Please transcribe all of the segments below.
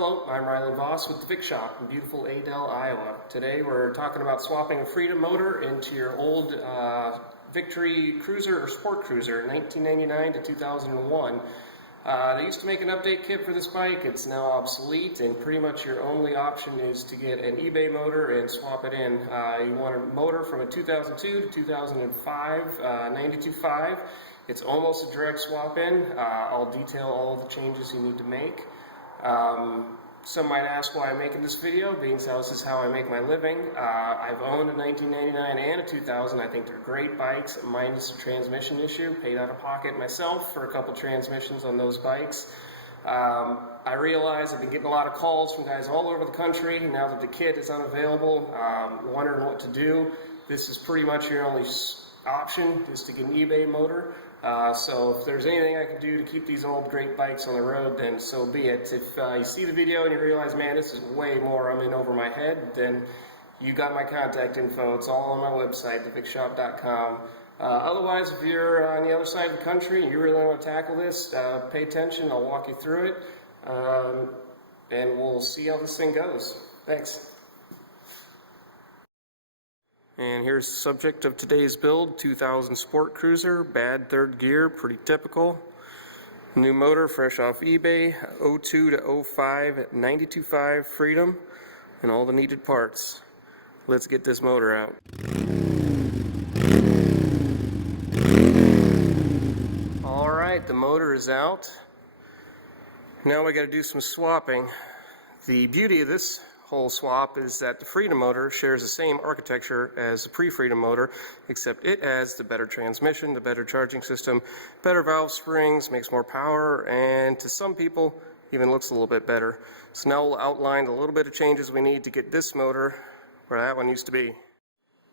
Hello, I'm Rylan Voss with the Vic Shop in beautiful Adel, Iowa. Today we're talking about swapping a Freedom motor into your old Victory Cruiser or Sport Cruiser, 1999 to 2001. They used to make an update kit for this bike. It's now obsolete, and pretty much your only option is to get an eBay motor and swap it in. You want a motor from a 2002 to 2005 92.5. It's almost a direct swap in. I'll detail all the changes you need to make. Some might ask why I'm making this video, being so this is how I make my living. I've owned a 1999 and a 2000. I think they're great bikes, minus a transmission issue. Paid out of pocket myself for a couple transmissions on those bikes. I realize I've been getting a lot of calls from guys all over the country now that the kit is unavailable, wondering what to do. This is pretty much your only option, is to get an eBay motor. So if there's anything I can do to keep these old great bikes on the road, then so be it. If you see the video and you realize, man, this is way more I'm in over my head, then you got my contact info. It's all on my website, thevicshop.com. Otherwise, if you're on the other side of the country and you really want to tackle this, pay attention. I'll walk you through it, and we'll see how this thing goes. Thanks. And here's the subject of today's build, 2000 Sport Cruiser, bad third gear, pretty typical. New motor, fresh off eBay, 02 to 05 at 92.5 Freedom, and all the needed parts. Let's get this motor out. Alright, the motor is out. Now we got to do some swapping. The beauty of this whole swap is that the Freedom motor shares the same architecture as the pre-Freedom motor, except it has the better transmission, the better charging system, better valve springs, makes more power, and to some people even looks a little bit better. So now we'll outline a little bit of changes we need to get this motor where that one used to be.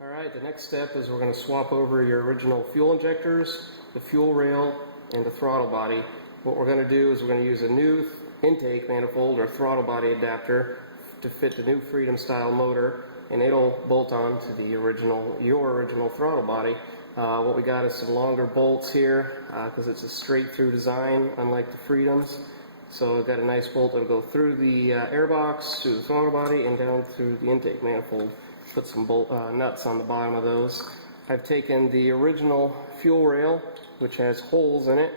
Alright, the next step is we're going to swap over your original fuel injectors, the fuel rail, and the throttle body. What we're going to do is we're going to use a new intake manifold or throttle body adapter to fit the new Freedom style motor, and it'll bolt on to the your original throttle body. What we got is some longer bolts here because it's a straight through design, unlike the Freedoms. So I've got a nice bolt that'll go through the airbox, through the throttle body, and down through the intake manifold. Put some nuts on the bottom of those. I've taken the original fuel rail, which has holes in it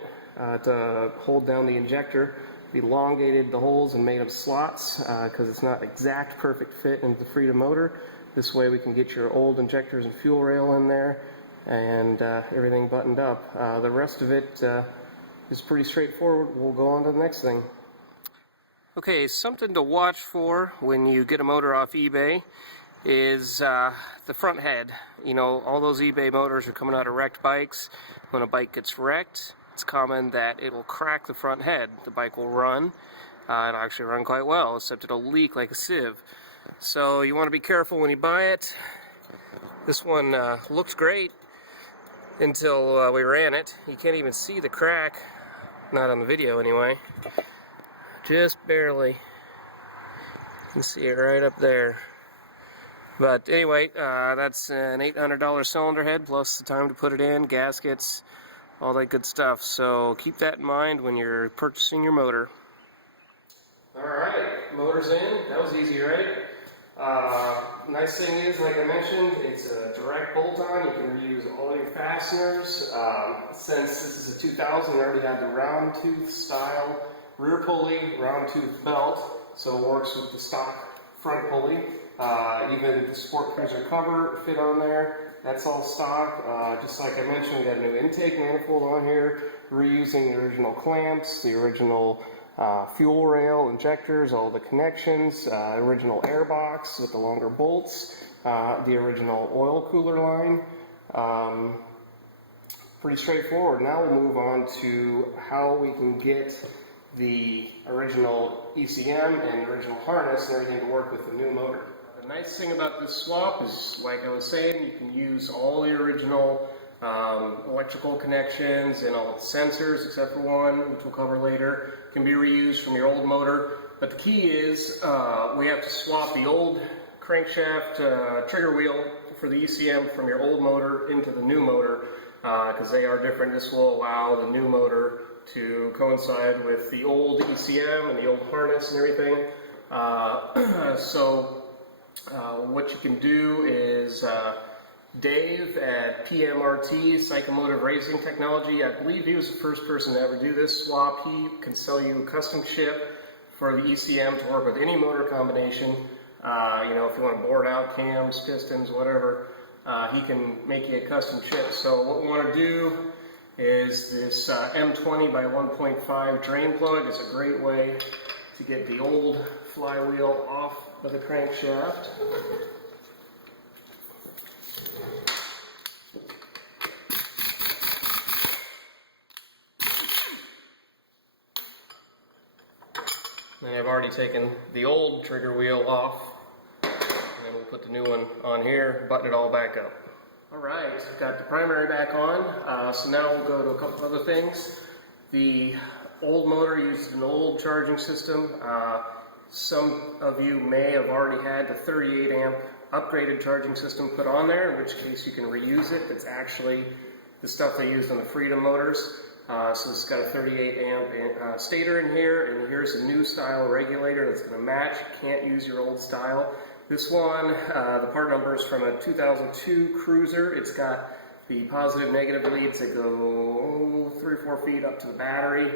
to hold down the injector, elongated the holes and made them slots because it's not exact perfect fit into the Freedom motor. This way we can get your old injectors and fuel rail in there and everything buttoned up. The rest of it is pretty straightforward. We'll go on to the next thing. Okay, something to watch for when you get a motor off eBay is the front head. You know, all those eBay motors are coming out of wrecked bikes. When a bike gets wrecked, it's common that it'll crack the front head. The bike will run. It'll actually run quite well, except it'll leak like a sieve. So you want to be careful when you buy it. This one looks great until we ran it. You can't even see the crack. Not on the video anyway. Just barely. You can see it right up there. But anyway, that's an $800 cylinder head plus the time to put it in, gaskets, all that good stuff. So keep that in mind when you're purchasing your motor. Alright, motor's in. That was easy, right? Nice thing is, like I mentioned, it's a direct bolt-on. You can reuse all your fasteners. Since this is a 2000, it already had the round tooth style rear pulley, round tooth belt, so it works with the stock front pulley. Even the Sport Cruiser cover fit on there. That's all stock. Just like I mentioned, we got a new intake manifold on here, reusing the original clamps, the original fuel rail, injectors, all the connections, original airbox with the longer bolts, the original oil cooler line. Pretty straightforward. Now we'll move on to how we can get the original ECM and the original harness and everything to work with the new motor. The nice thing about this swap is, like I was saying, you can use all the original electrical connections and all the sensors except for one, which we'll cover later, can be reused from your old motor. But the key is we have to swap the old crankshaft trigger wheel for the ECM from your old motor into the new motor because they are different. This will allow the new motor to coincide with the old ECM and the old harness and everything. What you can do is Dave at PMRT, Psychomotive Racing Technology, I believe he was the first person to ever do this swap. He can sell you a custom chip for the ECM to work with any motor combination. You know, if you want to board out cams, pistons, whatever, he can make you a custom chip. So what we want to do is this M20 by 1.5 drain plug is a great way to get the old flywheel off of the crankshaft. And I've already taken the old trigger wheel off, and then we'll put the new one on here, button it all back up. Alright, got the primary back on, so now we'll go to a couple other things. The old motor used an old charging system. Some of you may have already had the 38 amp upgraded charging system put on there, in which case you can reuse it. It's actually the stuff they used on the Freedom motors. So it's got a 38 amp stator in here, and here's a new style regulator that's going to match. You can't use your old style. This one, the part number is from a 2002 Cruiser. It's got the positive negative leads that go 3 or 4 feet up to the battery.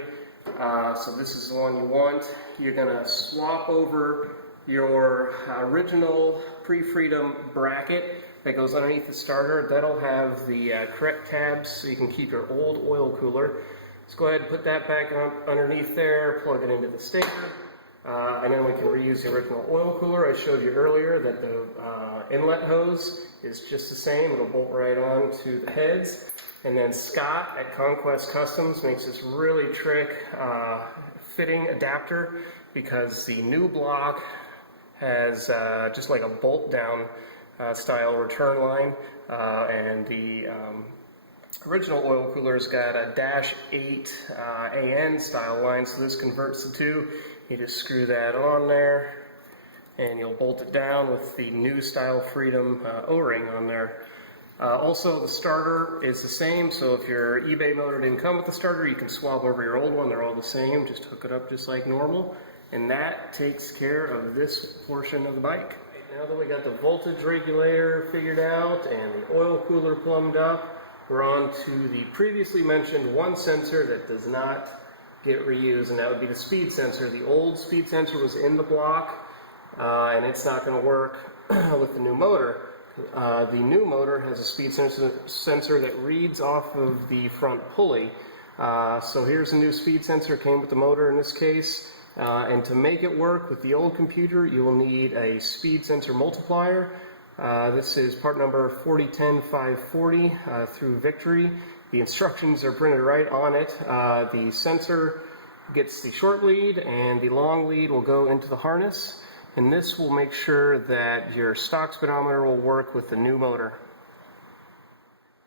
So this is the one you want. You're going to swap over your original pre-Freedom bracket that goes underneath the starter. That'll have the correct tabs so you can keep your old oil cooler. Let's go ahead and put that back underneath there, plug it into the stator, and then we can reuse the original oil cooler. I showed you earlier that the inlet hose is just the same. It'll bolt right on to the heads. And then Scott at Conquest Customs makes this really trick fitting adapter, because the new block has just like a bolt down style return line, and the original oil cooler's got a -8 AN style line, so this converts the two. You just screw that on there, and you'll bolt it down with the new style Freedom O-ring on there. Also, the starter is the same, so if your eBay motor didn't come with the starter, you can swap over your old one. They're all the same. Just hook it up just like normal, and that takes care of this portion of the bike. Now that we got the voltage regulator figured out and the oil cooler plumbed up, we're on to the previously mentioned one sensor that does not get reused, and that would be the speed sensor. The old speed sensor was in the block, and it's not going to work with the new motor. The new motor has a speed sensor that reads off of the front pulley. So here's a new speed sensor, came with the motor in this case. And to make it work with the old computer, you will need a speed sensor multiplier. This is part number 4010-540 through Victory. The instructions are printed right on it. The sensor gets the short lead, and the long lead will go into the harness. And this will make sure that your stock speedometer will work with the new motor.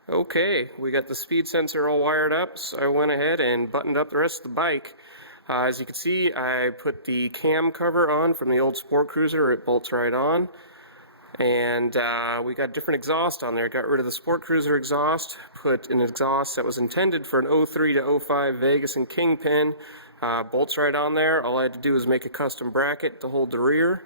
Okay, we got the speed sensor all wired up, so I went ahead and buttoned up the rest of the bike. As you can see, I put the cam cover on from the old Sport Cruiser. It bolts right on. And we got different exhaust on there. Got rid of the Sport Cruiser exhaust, put an exhaust that was intended for an 03 to 05 Vegas and Kingpin. Bolts right on there. All I had to do was make a custom bracket to hold the rear.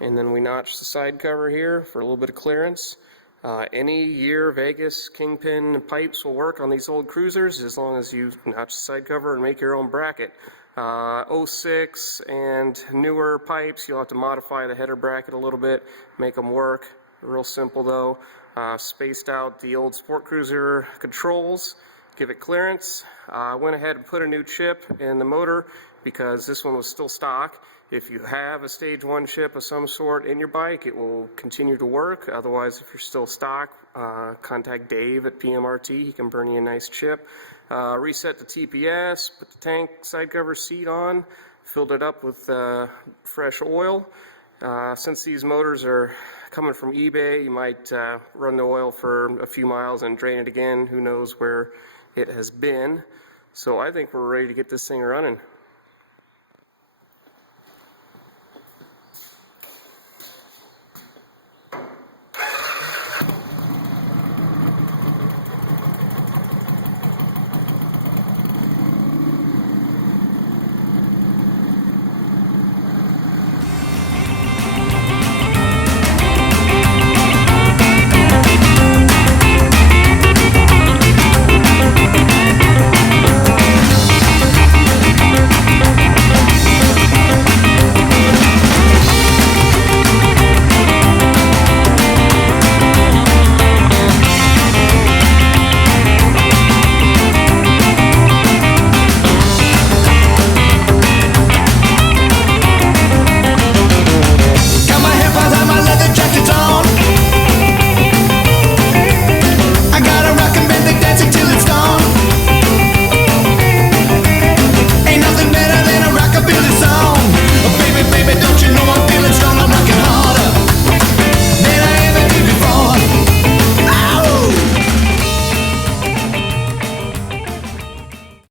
And then we notched the side cover here for a little bit of clearance. Any year Vegas Kingpin pipes will work on these old cruisers as long as you notch the side cover and make your own bracket. 06 and newer pipes, you'll have to modify the header bracket a little bit, make them work. Real simple though. Spaced out the old Sport Cruiser controls, give it clearance. Went ahead and put a new chip in the motor because this one was still stock. If you have a stage 1 chip of some sort in your bike, it will continue to work. Otherwise, if you're still stock, contact Dave at PMRT. He can burn you a nice chip. Reset the TPS, put the tank side cover seat on, filled it up with fresh oil. Since these motors are coming from eBay, you might run the oil for a few miles and drain it again. Who knows where it has been. So I think we're ready to get this thing running.